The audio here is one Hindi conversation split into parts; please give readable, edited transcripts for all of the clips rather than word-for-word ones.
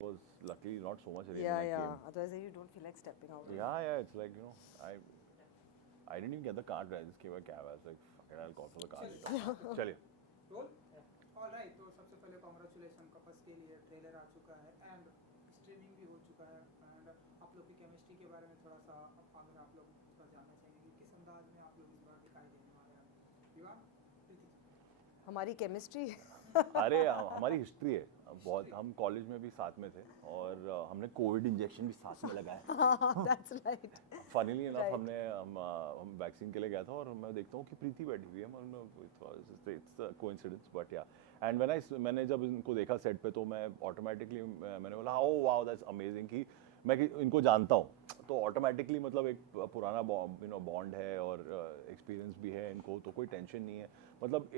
was luckily not so much rain Yeah, when I yeah. came. Otherwise, you don't feel like stepping out. Yeah, it's like, I didn't even get the car. I just gave a cab. I was like, fuck it, I'll call for the car later. चलिए. Roll all right. तो सबसे पहले कॉन्ग्रेचुलेसन कपस के लिए ट्रेलर आ चुका है एंड स्ट्रीमिंग भी हो चुका है एंड आप लोग की केमिस्ट्री के बारे में थोड़ा सा अगर आप लोग थोड़ा जानना चाहेंगे कि किस अंदाज में आप लोग इस बार दिखाई देने वाले हैं विवाह प्रीति। हमारी केमिस्ट्री अरे हमारी हिस्ट्री है बहुत. हम कॉलेज में भी साथ में थे और हमने कोविड इंजेक्शन भी साथ में लगाया. That's right. Funnily enough Right. हम वैक्सीन के लिए गया था और मैं देखता हूँ कि प्रीति बैठी हुई है. इट्स कोइंसिडेंस बट या. एंड मैंने जब इनको देखा सेट पे तो मैं ऑटोमेटिकली मैंने बोला ओ वाओ दैट्स अमेजिंग कि मैं इनको जानता हूँ. तो ऑटोमेटिकली मतलब एक पुराना बॉन्ड है और एक्सपीरियंस भी है इनको, तो कोई टेंशन नहीं है. मतलब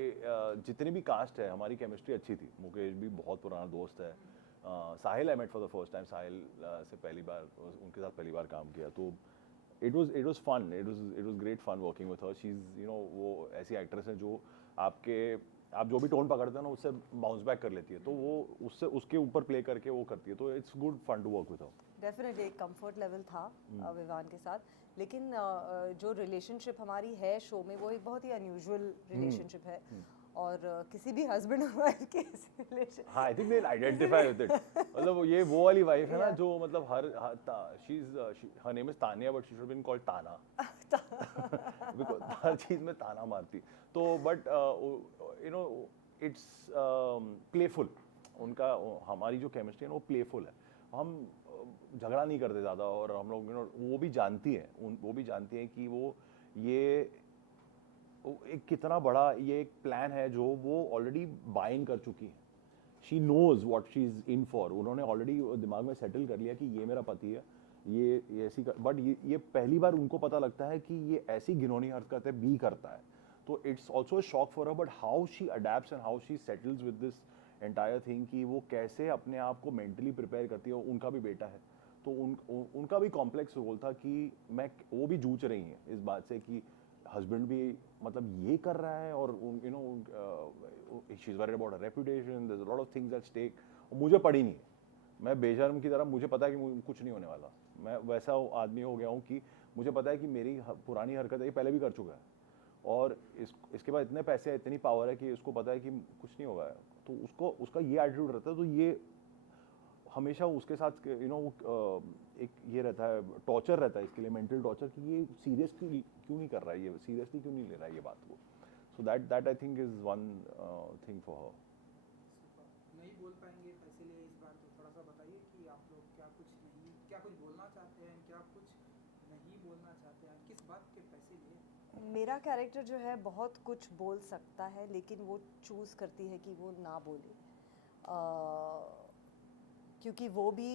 जितनी भी कास्ट है हमारी केमिस्ट्री अच्छी थी. मुकेश भी बहुत पुराना दोस्त है. Sahil I met for the first time. Sahil से पहली बार उनके साथ पहली बार काम किया तो it was fun. It was great fun working with her. She's वो ऐसी एक्ट्रेस है जो आप जो भी टोन पकड़ते हैं ना उससे बाउंस बैक कर लेती है. तो वो उससे उसके ऊपर प्ले करके वो करती है. तो it's good fun to work with her. Definitely एक कंफर्ट लेवल था विवान के साथ. लेकिन जो रिलेशनशिप हमारी है शो में वो एक बहुत ही अनयूजुअल रिलेशनशिप है. और किसी भी हस्बैंड और वाइफ के रिलेशन. हाँ, I think they identify with it. मतलब ये वो वाली वाइफ है ना जो मतलब she is her name is Tania but she should been called Tana. Because हर चीज में ताना मारती. तो बट इट्स प्लेफुल. उनका हमारी जो केमिस्ट्री है वो प्लेफुल है. हम झगड़ा नहीं करते ज़्यादा और हम लोग वो भी जानती है. वो भी जानती है कि ये एक कितना बड़ा ये एक प्लान है जो वो ऑलरेडी बाय इन कर चुकी है. She knows what she is in for. उन्होंने ऑलरेडी दिमाग में सेटल कर लिया कि ये मेरा पति है. ये ऐसी बट ये पहली बार उनको पता लगता है कि ये ऐसी घिनौनी हरकतें भी करता है. तो it's also a shock for her. But how she adapts and how she settles with this entire thing कि वो कैसे अपने आप को मेंटली प्रिपेयर करती है. उनका भी बेटा है तो उनका भी कॉम्प्लेक्स रोल था कि वो भी जूझ रही हैं इस बात से कि हस्बैंड भी मतलब ये कर रहा है और she is worried about her reputation. There is a lot of things at stake. मुझे पड़ी नहीं है. मैं बेशर्म की तरह मुझे पता है कि कुछ नहीं होने वाला. मैं वैसा आदमी हो गया हूँ कि मुझे पता है कि मेरी पुरानी हरकत ये पहले भी कर चुका है और इसके बाद इतने पैसे इतनी पावर है कि उसको पता है कि कुछ नहीं होगा. तो उसका ये एटीट्यूड रहता है. तो ये हमेशा उसके साथ एक ये रहता है टॉर्चर रहता है इसके लिए, मेंटल टॉर्चर कि ये सीरियस क्यों नहीं कर रहा है, ये सीरियसली क्यों नहीं ले रहा है ये बात को. So that I think is one thing for her. नहीं बोल पाएंगे पैसे लिए इस बार तो थोड़ा सा बताइए कि आप लोग क्या कुछ बोलना चाहते हैं, क्या कुछ नहीं बोलना चाहते हैं, किस बात के पैसे लिए. मेरा कैरेक्टर जो है बहुत कुछ बोल सकता है लेकिन वो चूज़ करती है कि वो ना बोले. क्योंकि वो भी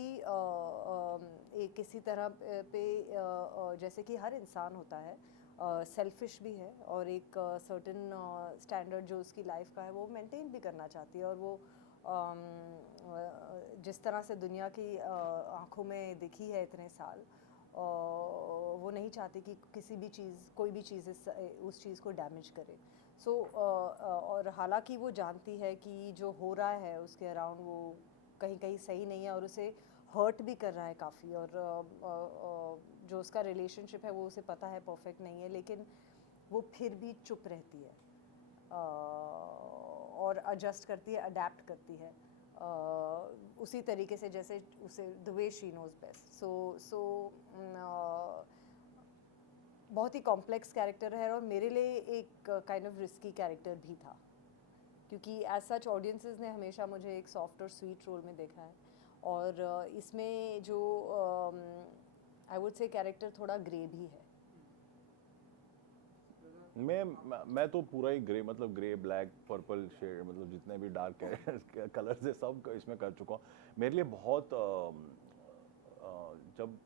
एक किसी तरह पे जैसे कि हर इंसान होता है सेल्फिश भी है और एक सर्टेन स्टैंडर्ड जो उसकी लाइफ का है वो मेंटेन भी करना चाहती है. और वो जिस तरह से दुनिया की आंखों में दिखी है इतने साल, वो नहीं चाहती कि किसी भी चीज़ कोई भी चीज़ उस चीज़ को डैमेज करे. सो और हालांकि वो जानती है कि जो हो रहा है उसके अराउंड वो कहीं कहीं सही नहीं है और उसे हर्ट भी कर रहा है काफ़ी. और जो उसका रिलेशनशिप है वो उसे पता है परफेक्ट नहीं है लेकिन वो फिर भी चुप रहती है और एडजस्ट करती है, अडेप्ट करती है उसी तरीके से जैसे उसे the way she knows best. So बहुत ही कॉम्प्लेक्स कैरेक्टर है और मेरे लिए एक काइंड ऑफ रिस्की कैरेक्टर भी था क्योंकि एज सच ऑडियंसेस ने हमेशा मुझे एक सॉफ्ट और स्वीट रोल में देखा है. और इसमें जो आई वुड से कैरेक्टर थोड़ा ग्रे भी है. मैं तो पूरा ही ग्रे, मतलब ग्रे ब्लैक पर्पल शेड, मतलब जितने भी डार्क कलर्स है सब इसमें कर चुका हूँ. मेरे लिए बहुत जब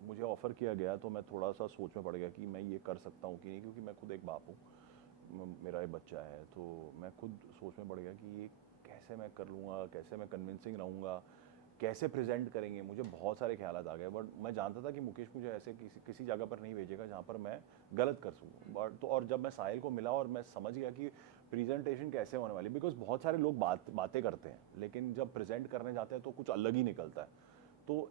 मुझे ऑफ़र किया गया तो मैं थोड़ा सा सोच में पड़ गया कि मैं ये कर सकता हूँ कि नहीं, क्योंकि मैं खुद एक बाप हूँ, मेरा एक बच्चा है. तो मैं खुद सोच में पड़ गया कि ये कैसे मैं कर लूँगा, कैसे मैं कन्विंसिंग रहूँगा, कैसे प्रेजेंट करेंगे. मुझे बहुत सारे ख्याल आ गए. बट मैं जानता था कि मुकेश मुझे ऐसे किसी जगह पर नहीं भेजेगा जहाँ पर मैं गलत कर सकूँ. बट तो और जब मैं साहिल को मिला और मैं समझ गया कि प्रेजेंटेशन कैसे होने वाली, बिकॉज बहुत सारे लोग बातें करते हैं लेकिन जब प्रेजेंट करने जाते हैं तो कुछ अलग ही निकलता है। तो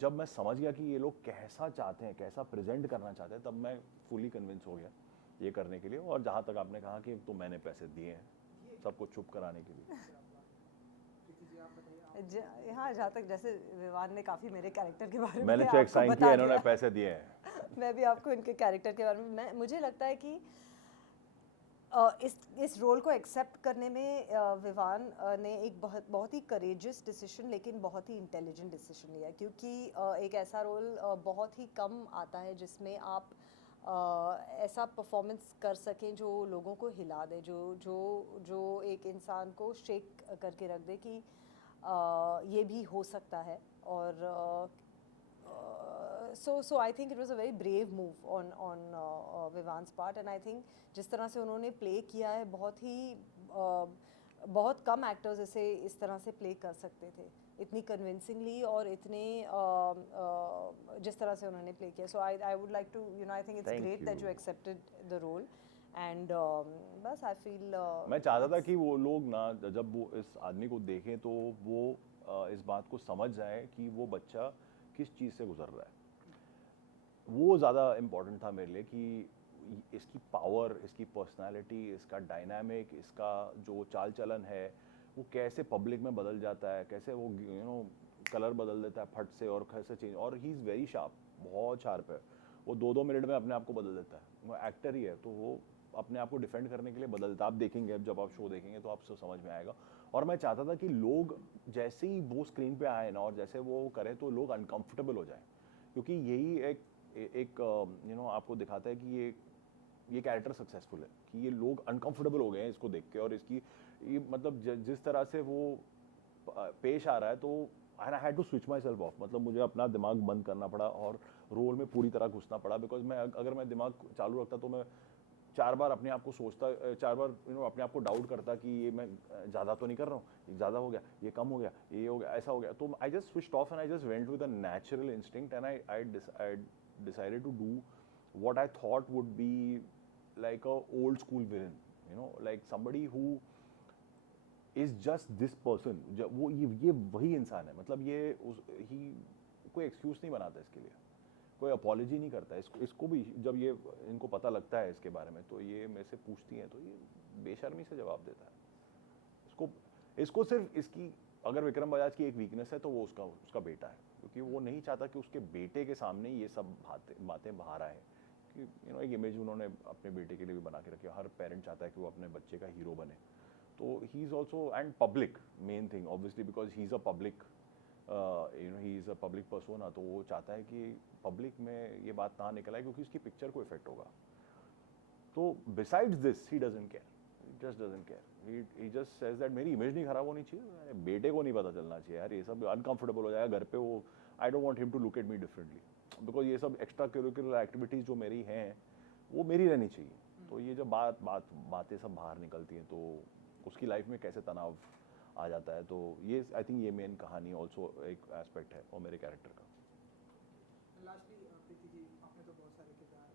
जब मैं समझ गया कि ये लोग कैसा चाहते हैं, कैसा प्रेजेंट करना चाहते हैं, तब मैं फुली कन्विंस हो गया ये करने के लिए। और जहाँ तक आपने कहा कि तो मैंने पैसे दिए हैं सबको चुप कराने के लिए। हाँ, जहाँ तक जैसे विवान ने काफ़ी मेरे कैरेक्टर के बारे में मैंने आपको चेक साइन बता किया, इन्होंने दिया। पैसे दिए हैं। मैं भी आपको इनके कैरेक्टर के बारे में मुझे लगता है कि इस रोल को एक्सेप्ट करने में विवान ने एक बहुत ही करेजियस डिसीजन लेकिन बहुत ही इंटेलिजेंट डिसीजन लिया, क्योंकि एक ऐसा रोल बहुत ही कम आता है जिसमें आप ऐसा परफॉर्मेंस कर सकें जो लोगों को हिला दे, जो जो जो एक इंसान को शेक करके रख दे कि ये भी हो सकता है। और so I think it was a very brave move on Vivan's part, and I think जिस तरह से उन्होंने प्ले किया है, बहुत कम एक्टर्स इसे इस तरह से प्ले कर सकते थे इतनी कन्विंसिंगली और इतने जिस तरह से उन्होंने प्ले किया। So I would like to I think it's Thank great that you. You accepted the role and बस आई फील मैं चाहता था कि वो लोग ना जब वो इस आदमी को देखें तो वो इस बात को समझ जाए कि वो बच्चा किस चीज़ से गुजर रहा है। वो ज़्यादा इम्पोर्टेंट था मेरे लिए कि इसकी पावर, इसकी पर्सनालिटी, इसका डायनामिक, इसका जो चाल चलन है वो कैसे पब्लिक में बदल जाता है, कैसे वो कलर बदल देता है फट से और कैसे चेंज। और ही इज़ वेरी शार्प, बहुत शार्प है वो। 2-2 मिनट में अपने आप को बदल देता है। वो एक्टर ही है तो वो अपने आप को डिफेंड करने के लिए बदलता। आप देखेंगे, अब जब आप शो देखेंगे तो आपको समझ में आएगा। और मैं चाहता था कि लोग जैसे ही वो स्क्रीन पे आए ना और जैसे वो करें तो लोग अनकंफर्टेबल हो जाएं, क्योंकि यही एक आपको दिखाता है कि ये कैरेक्टर सक्सेसफुल है कि ये लोग अनकंफर्टेबल हो गए हैं इसको देख के। और इसकी ये मतलब जिस तरह से वो पेश आ रहा है तो I had to switch myself off. मतलब मुझे अपना दिमाग बंद करना पड़ा और रोल में पूरी तरह घुसना पड़ा। बिकॉज मैं अगर मैं दिमाग चालू रखता तो मैं 4 बार अपने आप को सोचता, 4 बार अपने आप को डाउट करता कि ये मैं ज़्यादा तो नहीं कर रहा हूँ, ये ज़्यादा हो गया, ये कम हो गया, ये हो गया, ऐसा हो गया। तो I just switched off and I just went with a natural instinct and I decided to do what I thought would be like a old school villain, like somebody who is just this person। वो ये वही इंसान है। मतलब ये ही कोई एक्सक्यूज नहीं बनाता इसके लिए, कोई अपॉलॉजी नहीं करता। इसको भी जब ये इनको पता लगता है इसके बारे में तो ये मेरे से पूछती हैं तो ये बेशर्मी से जवाब देता है। इसको सिर्फ इसकी अगर विक्रम बजाज की एक वीकनेस है तो वो उसका बेटा है, क्योंकि वो नहीं चाहता कि उसके बेटे के सामने ये सब बातें बाहर आए। कि एक इमेज उन्होंने अपने बेटे के लिए भी बना के रखी है। हर पेरेंट चाहता है कि वो अपने बच्चे का हीरो बने। तो he is also and public main thing obviously, because he is a public he is a public persona. तो वो चाहता है कि पब्लिक में ये बात ना निकल आए क्योंकि उसकी पिक्चर को इफेक्ट होगा। तो besides this he doesn't care, just doesn't care. He just says that मेरी इमेज नहीं खराब होनी चाहिए, बेटे को नहीं पता चलना चाहिए यार, ये सब अनकंफर्टेबल हो जाएगा घर पे। वो I don't want him to look at me differently, because ये सब एक्स्ट्रा करिकुलर एक्टिविटीज़ जो मेरी हैं वो मेरी रहनी चाहिए। तो ये जब बातें सब बाहर निकलती हैं तो उसकी लाइफ में कैसे तनाव आ जाता है। तो ये आई थिंक ये मेन कहानी ऑल्सो एक एस्पेक्ट है और मेरे कैरेक्टर का। लास्टली प्रीति जी, आपने तो बहुत सारे किरदार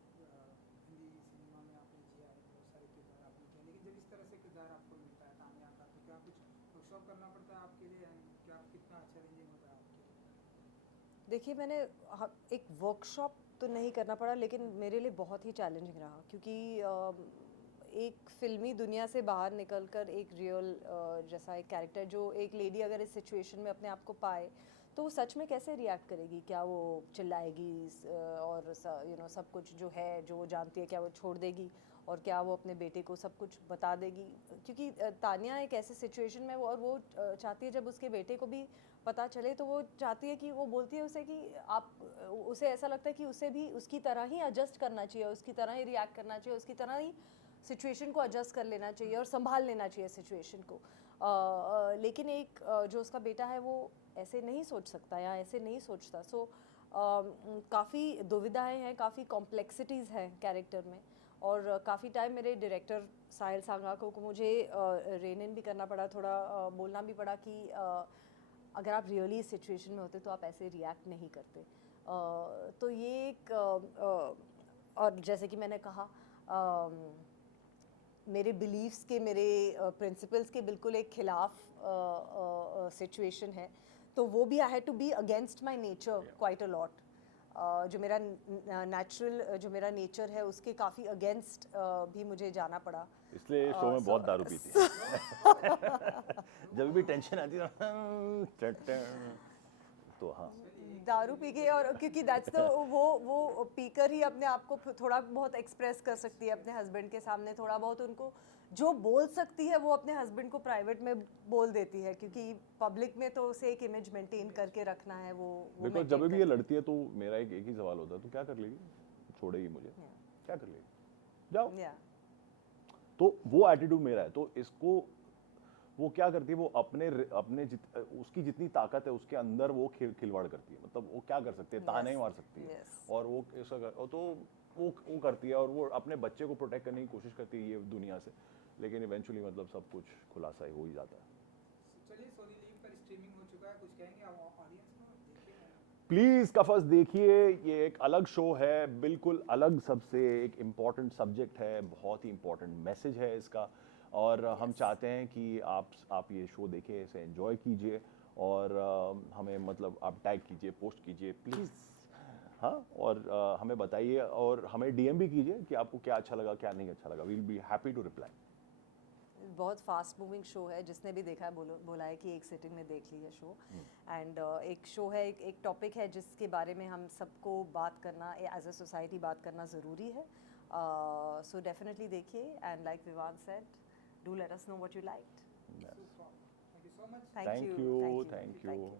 हिंदी सिनेमा में आपने किया है, बहुत सारे किरदार आपने किया, लेकिन जब इस तरह से किरदार आपको मिलता है तान्या का तो क्या कुछ वर्कशॉप करना पड़ता है आपके लिए, एंड क्या कितना चैलेंजिंग होता है आपके लिए? देखिए, मैंने एक वर्कशॉप तो नहीं करना पड़ा लेकिन मेरे लिए बहुत ही चैलेंजिंग रहा, क्योंकि एक फिल्मी दुनिया से बाहर निकलकर एक रियल जैसा एक कैरेक्टर, जो एक लेडी अगर इस सिचुएशन में अपने आप को पाए तो वो सच में कैसे रिएक्ट करेगी। क्या वो चिल्लाएगी और सब कुछ जो है जो वो जानती है क्या वो छोड़ देगी, और क्या वो अपने बेटे को सब कुछ बता देगी। क्योंकि तान्या एक ऐसे सिचुएशन में और वो चाहती है जब उसके बेटे को भी पता चले तो वो चाहती है कि वो बोलती है उसे कि आप, उसे ऐसा लगता है कि उसे भी उसकी तरह ही एडजस्ट करना चाहिए, उसकी तरह ही रिएक्ट करना चाहिए, उसकी तरह ही सिचुएशन को एडजस्ट कर लेना चाहिए और संभाल लेना चाहिए सिचुएशन को। लेकिन एक जो उसका बेटा है वो ऐसे नहीं सोच सकता या ऐसे नहीं सोचता। सो काफ़ी दुविधाएं हैं, काफ़ी कॉम्प्लेक्सिटीज़ हैं कैरेक्टर में, और काफ़ी टाइम मेरे डायरेक्टर साहिल सांगा को मुझे रेन इन भी करना पड़ा, थोड़ा बोलना भी पड़ा कि अगर आप रियली इस सिचुएशन में होते तो आप ऐसे रिएक्ट नहीं करते। तो ये एक और जैसे कि मैंने कहा मेरे बिलीव्स के, मेरे प्रिंसिपल्स के बिल्कुल एक खिलाफ सिचुएशन है, तो वो भी I had to be against my nature quite a lot. जो मेरा नेचुरल, जो मेरा नेचर है उसके काफ़ी अगेंस्ट भी मुझे जाना पड़ा। इसलिए शो में बहुत दारू पीती है। जब भी टेंशन आती है ना, तो हाँ दारू पी के, और क्योंकि दैट्स द वो पीकर ही अपने आप को थोड़ा बहुत एक्सप्रेस कर सकती है अपने हस्बैंड के सामने, थोड़ा बहुत उनको जो बोल सकती है वो अपने हस्बैंड को प्राइवेट में बोल देती है, क्योंकि पब्लिक में तो उसे एक इमेज मेंटेन करके रखना है। वो देखो maintain जब भी ये करती लड़ती है तो मेरा एक ही सवाल होता है, तो क्या कर लेगी? छोड़ेगी मुझे? क्या कर लेगी? जाओ। है। Yeah. तो वो एटीट्यूड मेरा है। तो इसको वो क्या करती है, वो उसकी जितनी ताकत है उसके अंदर वो खिलवाड़ करती है। मतलब वो क्या कर सकती है, ताने ही मार सकती है। Yes. और वो तो वो करती है, और वो अपने बच्चे को प्रोटेक्ट करने की कोशिश करती है ये दुनिया से, लेकिन इवेंचुअली मतलब सब कुछ खुलासा ही हो ही जाता है। चलिए, सोनी लीव पर स्ट्रीमिंग हो चुका है, कुछ कहेंगे आप ऑडियंस को? देखिए प्लीज कफस देखिए, ये एक अलग शो है, बिल्कुल अलग सबसे, एक इम्पॉर्टेंट सब्जेक्ट है, बहुत ही इम्पॉर्टेंट मैसेज है इसका, और हम चाहते हैं कि आप ये शो देखें, इसे एंजॉय कीजिए, और हमें मतलब आप टैग कीजिए, पोस्ट कीजिए प्लीज़, हाँ, और हमें बताइए, और हमें डीएम भी कीजिए कि आपको क्या अच्छा लगा, क्या नहीं अच्छा लगा। We will be happy to reply. बहुत फास्ट मूविंग शो है, जिसने भी देखा है बोला है कि एक सिटिंग में देख ली है शो। एंड एक शो है, एक टॉपिक है जिसके बारे में हम सबको बात करना, एज अ सोसाइटी बात करना ज़रूरी है। सो डेफिनेटली देखिए, and like Vivaan said, do let us know what you liked. Thank you so much. Thank you.